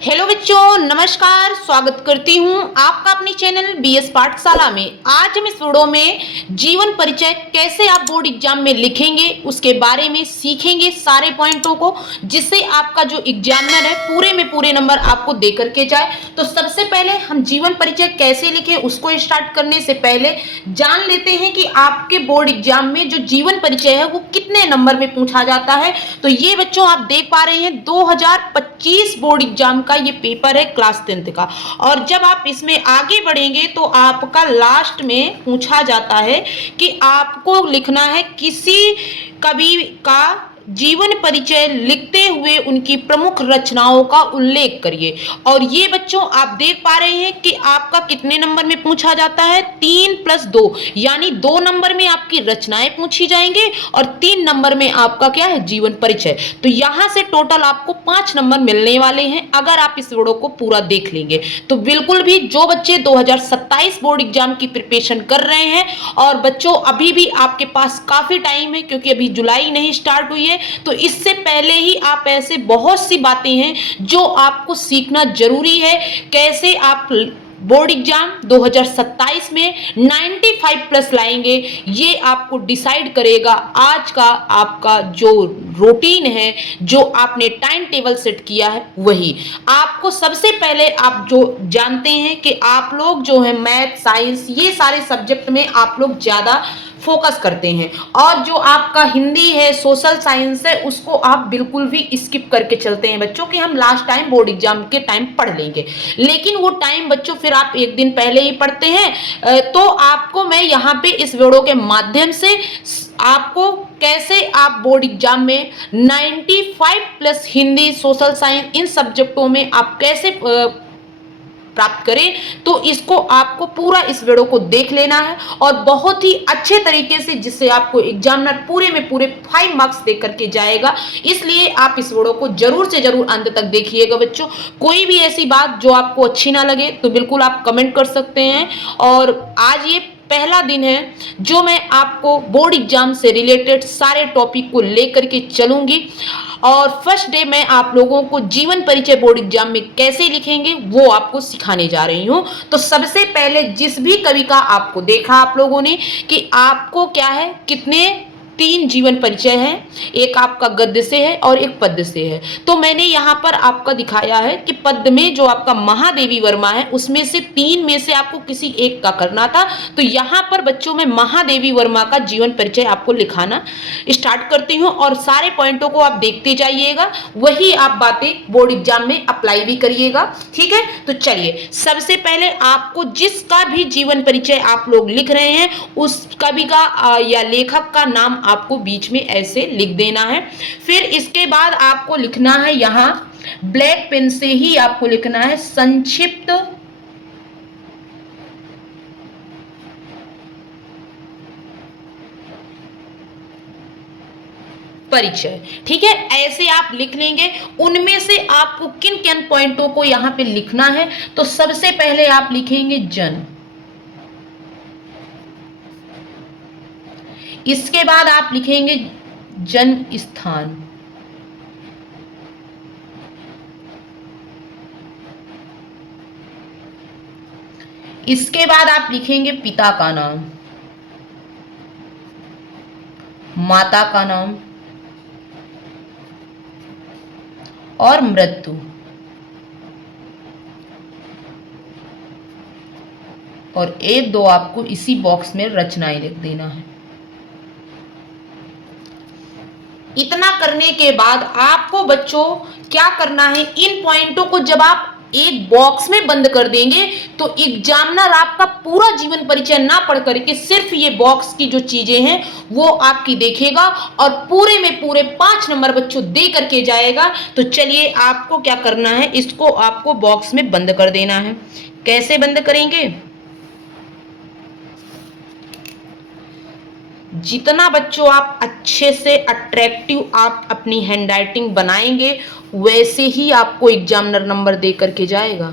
Hello बच्चों, नमस्कार। स्वागत करती हूँ आपका अपनी चैनल बीएस पाठशाला में। आज हम इस वीडियो में जीवन परिचय कैसे आप बोर्ड एग्जाम में लिखेंगे उसके बारे में सीखेंगे सारे पॉइंटों को, जिससे आपका जो एग्जामिनर है पूरे में पूरे नंबर आपको दे करके जाए। तो सबसे पहले हम जीवन परिचय कैसे लिखें उसको स्टार्ट करने से पहले जान लेते हैं कि आपके बोर्ड एग्जाम में जो जीवन परिचय है वो कितने नंबर में पूछा जाता है। तो ये बच्चों आप देख पा रहे हैं 2025 बोर्ड एग्जाम का ये पेपर है क्लास 10th का। और जब आप इसमें आगे बढ़ेंगे तो आपका लास्ट में पूछा जाता है कि आपको लिखना है किसी कवि का जीवन परिचय लिखते हुए उनकी प्रमुख रचनाओं का उल्लेख करिए। और ये बच्चों आप देख पा रहे हैं कि आपका कितने नंबर में पूछा जाता है, 3+2 यानी 2 नंबर में आपकी रचनाएं पूछी जाएंगे और 3 नंबर में आपका क्या है, जीवन परिचय। तो यहां से टोटल आपको 5 नंबर मिलने वाले हैं अगर आप इस वीडियो को पूरा देख लेंगे। तो बिल्कुल भी जो बच्चे 2027 बोर्ड एग्जाम की प्रिपरेशन कर रहे हैं, और बच्चों अभी भी आपके पास काफी टाइम है क्योंकि अभी जुलाई नहीं स्टार्ट हुई है, तो इससे पहले ही आप ऐसे बहुत सी बातें हैं जो आपको सीखना जरूरी है। कैसे आप बोर्ड एग्जाम 2027 में 95 प्लस लाएंगे, ये आपको डिसाइड करेगा आज का आपका जो रूटीन है, जो आपने टाइम टेबल सेट किया है वही। आपको सबसे पहले आप जो जानते हैं कि आप लोग जो है मैथ, साइंस, ये सारे सब्जेक्ट में आप लोग ज्यादा फोकस करते हैं, और जो आपका हिंदी है, सोशल साइंस है, उसको आप बिल्कुल भी स्किप करके चलते हैं बच्चों कि हम लास्ट टाइम बोर्ड एग्जाम के टाइम पढ़ लेंगे। लेकिन वो टाइम बच्चों फिर आप एक दिन पहले ही पढ़ते हैं। तो आपको मैं यहाँ पे इस वीडियो के माध्यम से आपको कैसे आप बोर्ड एग्जाम में 95 प्लस हिंदी, सोशल साइंस, इन सब्जेक्टों में आप कैसे प्राप्त करें, तो इसको आपको पूरा इस वीडियो को देख लेना है और बहुत ही अच्छे तरीके से, जिससे आपको एग्जामिनर पूरे में पूरे 5 मार्क्स दे करके जाएगा। इसलिए आप इस वीडियो को जरूर से जरूर अंत तक देखिएगा बच्चों। कोई भी ऐसी बात जो आपको अच्छी ना लगे तो बिल्कुल आप कमेंट कर सकते हैं। और आज ये पहला दिन है जो मैं आपको बोर्ड एग्जाम से रिलेटेड सारे टॉपिक को लेकर के चलूंगी, और फर्स्ट डे मैं आप लोगों को जीवन परिचय बोर्ड एग्जाम में कैसे लिखेंगे वो आपको सिखाने जा रही हूं। तो सबसे पहले जिस भी कवि का आपको देखा आप लोगों ने कि आपको क्या है, कितने 3 जीवन परिचय हैं, एक आपका गद्य से है और एक पद्य से है। तो मैंने यहाँ पर आपका दिखाया है कि पद्य में जो आपका महादेवी वर्मा है उसमें से 3 में से आपको किसी एक का करना था। तो यहाँ पर बच्चों में महादेवी वर्मा का जीवन परिचय आपको लिखाना स्टार्ट करती हूँ, और सारे पॉइंटों को आप देखते जाइएगा, वही आप बातें बोर्ड एग्जाम में अप्लाई भी करिएगा। ठीक है, तो चलिए सबसे पहले आपको जिसका भी जीवन परिचय आप लोग लिख रहे हैं उस कवि का या लेखक का नाम आपको बीच में ऐसे लिख देना है। फिर इसके बाद आपको लिखना है, यहां ब्लैक पेन से ही आपको लिखना है संक्षिप्त परिचय। ठीक है, ऐसे आप लिख लेंगे। उनमें से आपको किन किन पॉइंटों को यहां पे लिखना है, तो सबसे पहले आप लिखेंगे जन्म, इसके बाद आप लिखेंगे जन्म स्थान, इसके बाद आप लिखेंगे पिता का नाम, माता का नाम और मृत्यु, और 1-2 आपको इसी बॉक्स में रचनाएं लिख देना है। इतना करने के बाद आपको बच्चों क्या करना है, इन पॉइंटों को जब आप एक बॉक्स में बंद कर देंगे तो एग्जामिनर आपका पूरा जीवन परिचय ना पढ़ करके सिर्फ ये बॉक्स की जो चीजें हैं वो आपकी देखेगा और पूरे में पूरे 5 नंबर बच्चों दे करके जाएगा। तो चलिए आपको क्या करना है, इसको आपको बॉक्स में बंद कर देना है। कैसे बंद करेंगे, जितना बच्चों आप अच्छे से अट्रैक्टिव आप अपनी हैंडराइटिंग बनाएंगे वैसे ही आपको एग्जामिनर नंबर दे करके जाएगा।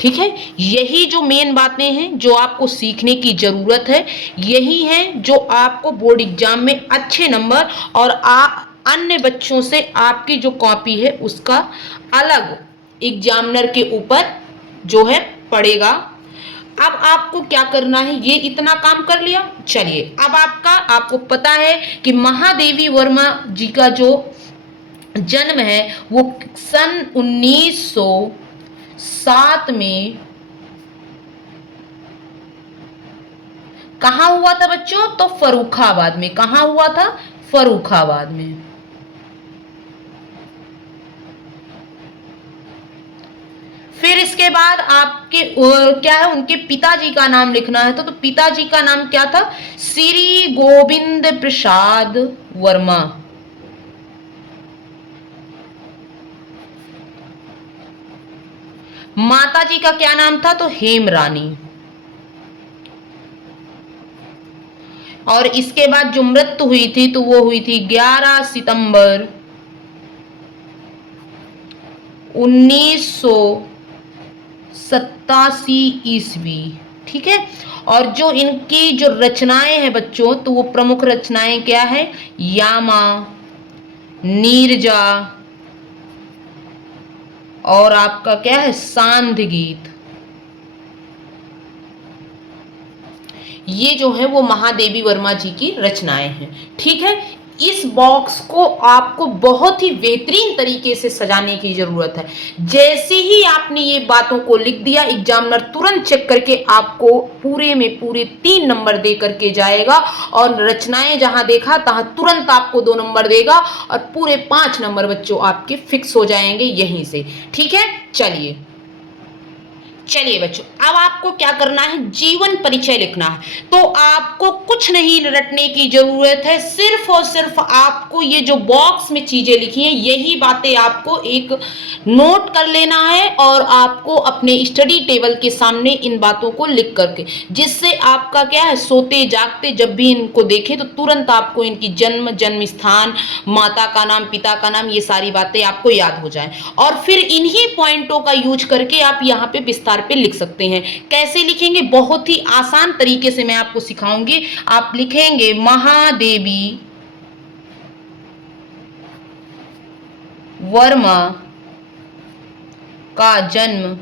ठीक है, यही जो मेन बातें हैं जो आपको सीखने की जरूरत है, यही है जो आपको बोर्ड एग्जाम में अच्छे नंबर और अन्य बच्चों से आपकी जो कॉपी है उसका अलग एग्जामिनर के ऊपर जो है पड़ेगा। अब आपको क्या करना है, ये इतना काम कर लिया। चलिए अब आपको पता है कि महादेवी वर्मा जी का जो जन्म है वो सन 1907 में कहाँ हुआ था बच्चों? तो फर्रुखाबाद में। कहाँ हुआ था? फर्रुखाबाद में। फिर इसके बाद आपके क्या है, उनके पिताजी का नाम लिखना है। तो पिताजी का नाम क्या था? श्री गोविंद प्रसाद वर्मा। माता जी का क्या नाम था? तो हेमरानी। और इसके बाद जो मृत्यु हुई थी तो वो हुई थी 11 सितंबर 1987 ईस्वी। ठीक है। और जो इनकी जो रचनाएं हैं बच्चों, तो वो प्रमुख रचनाएं क्या है? यामा, नीरजा और आपका क्या है? सांध्य गीत। ये जो है वो महादेवी वर्मा जी की रचनाएं हैं। ठीक है। इस बॉक्स को आपको बहुत ही बेहतरीन तरीके से सजाने की जरूरत है। जैसे ही आपने ये बातों को लिख दिया, एग्जामिनर तुरंत चेक करके आपको पूरे में पूरे 3 नंबर दे करके जाएगा। और रचनाएं जहां देखा तहां तुरंत आपको 2 नंबर देगा और पूरे 5 नंबर बच्चों आपके फिक्स हो जाएंगे यहीं से। ठीक है। चलिए बच्चों, अब आपको क्या करना है? जीवन परिचय लिखना है। तो आपको कुछ नहीं रटने की जरूरत है, सिर्फ और सिर्फ आपको ये जो बॉक्स में चीजें लिखी हैं यही बातें आपको एक नोट कर लेना है और आपको अपने स्टडी टेबल के सामने इन बातों को लिख करके, जिससे आपका क्या है, सोते जागते जब भी इनको देखें तो तुरंत आपको इनकी जन्म स्थान, माता का नाम, पिता का नाम, ये सारी बातें आपको याद हो जाएं। और फिर इन्हीं पॉइंटों का यूज करके आप यहाँ पे विस्तार पे लिख सकते हैं। कैसे लिखेंगे? बहुत ही आसान तरीके से मैं आपको सिखाऊंगी। आप लिखेंगे महादेवी वर्मा का जन्म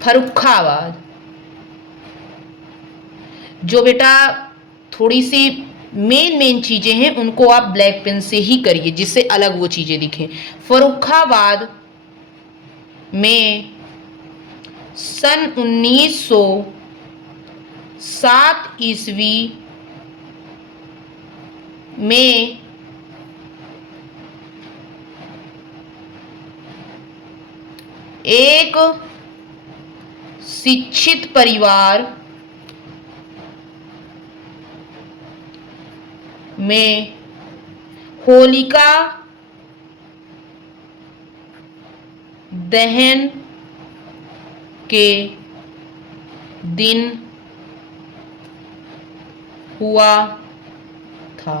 फर्रुखाबाद। जो बेटा थोड़ी सी मेन चीजें हैं उनको आप ब्लैक पेन से ही करिए, जिससे अलग वो चीजें दिखें। फर्रुखाबाद में सन 1907 ईस्वी में एक शिक्षित परिवार में होलिका दहन के दिन हुआ था।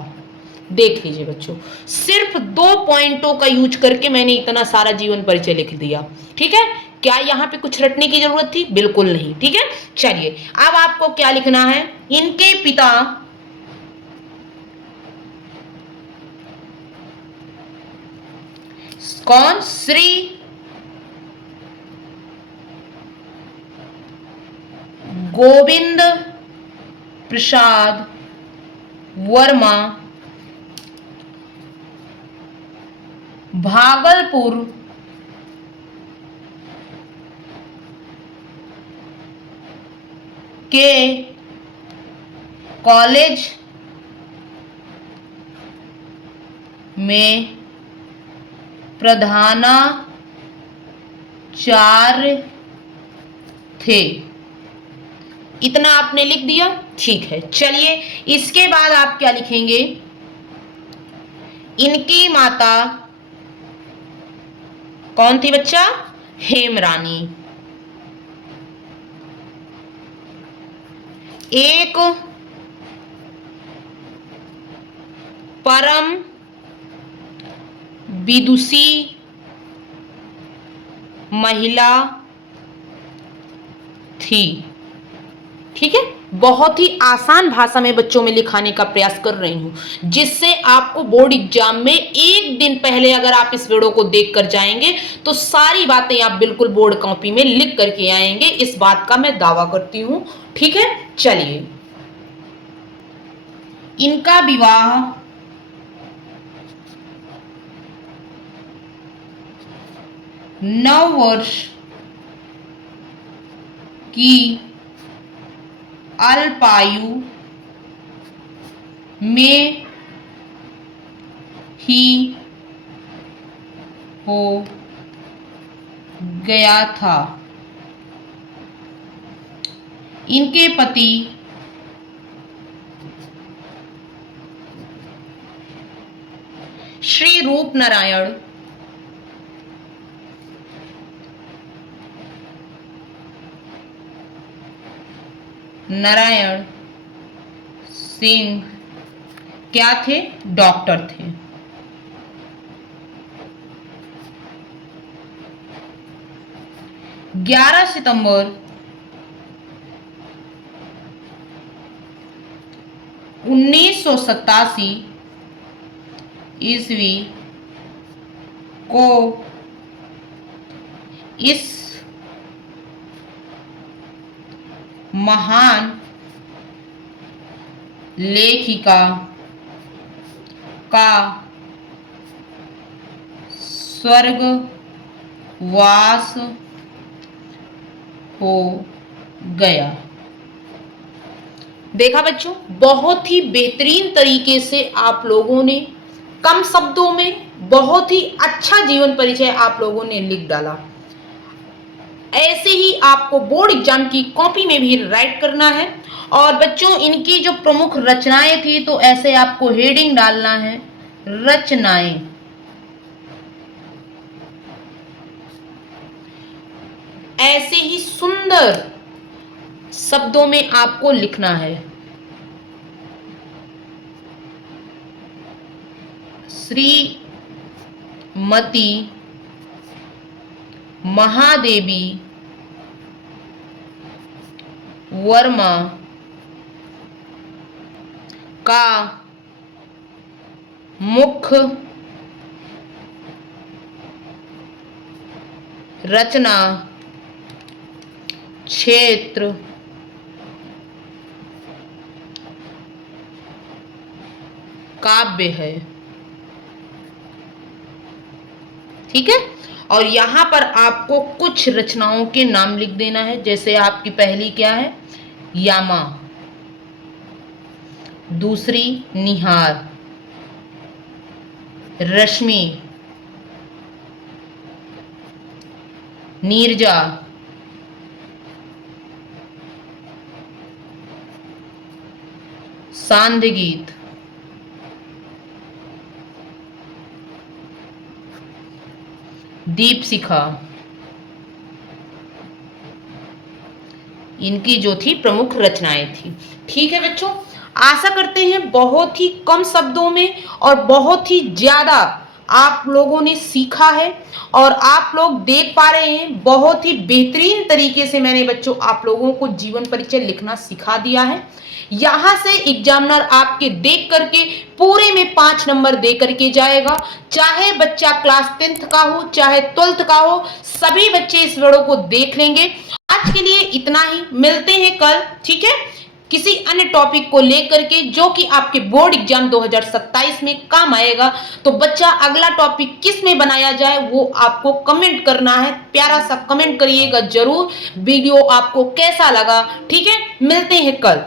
देख लीजिए बच्चों, सिर्फ 2 पॉइंटों का यूज करके मैंने इतना सारा जीवन परिचय लिख दिया। ठीक है। क्या यहां पे कुछ रटने की जरूरत थी? बिल्कुल नहीं। ठीक है। चलिए अब आपको क्या लिखना है? इनके पिता कौन? श्री गोविंद प्रसाद वर्मा भागलपुर के कॉलेज में प्रधानाचार्य थे। इतना आपने लिख दिया। ठीक है। चलिए इसके बाद आप क्या लिखेंगे? इनकी माता कौन थी बच्चा? हेमरानी। एक परम विदुषी महिला थी। ठीक है। बहुत ही आसान भाषा में बच्चों में लिखाने का प्रयास कर रही हूं, जिससे आपको बोर्ड एग्जाम में एक दिन पहले अगर आप इस वीडियो को देख कर जाएंगे तो सारी बातें आप बिल्कुल बोर्ड कॉपी में लिख करके आएंगे। इस बात का मैं दावा करती हूं। ठीक है, चलिए। इनका विवाह 9 वर्ष की अल्पायु में ही हो गया था। इनके पति श्री रूप नारायण सिंह क्या थे? डॉक्टर थे। ग्यारह सितंबर 1987 ईस्वी को इस महान लेखिका का स्वर्गवास हो गया। देखा बच्चों, बहुत ही बेहतरीन तरीके से आप लोगों ने कम शब्दों में बहुत ही अच्छा जीवन परिचय आप लोगों ने लिख डाला। ऐसे ही आपको बोर्ड एग्जाम की कॉपी में भी राइट करना है। और बच्चों, इनकी जो प्रमुख रचनाएं थी तो ऐसे आपको हेडिंग डालना है, रचनाएं। ऐसे ही सुंदर शब्दों में आपको लिखना है। श्रीमती महादेवी वर्मा का मुख्य रचना क्षेत्र काव्य है। ठीक है, और यहां पर आपको कुछ रचनाओं के नाम लिख देना है। जैसे आपकी पहली क्या है? यामा। दूसरी निहार, रश्मि, नीरजा, सांध्य गीत, दीपशिखा। इनकी जो थी प्रमुख रचनाएं थी। ठीक है बच्चों, आशा करते हैं बहुत ही कम शब्दों में और बहुत ही ज्यादा आप लोगों ने सीखा है और आप लोग देख पा रहे हैं बहुत ही बेहतरीन तरीके से मैंने बच्चों आप लोगों को जीवन परिचय लिखना सिखा दिया है। यहां से एग्जामिनर आपके देख करके पूरे में 5 नंबर दे करके जाएगा। चाहे बच्चा क्लास 10th का हो चाहे 12th का हो, सभी बच्चे इस वीडियो को देख लेंगे। आज के लिए इतना ही, मिलते हैं कल। ठीक है, किसी अन्य टॉपिक को लेकर के जो कि आपके बोर्ड एग्जाम 2027 में काम आएगा। तो बच्चा अगला टॉपिक किस में बनाया जाए वो आपको कमेंट करना है। प्यारा सा कमेंट करिएगा जरूर। वीडियो आपको कैसा लगा? ठीक है, मिलते हैं कल।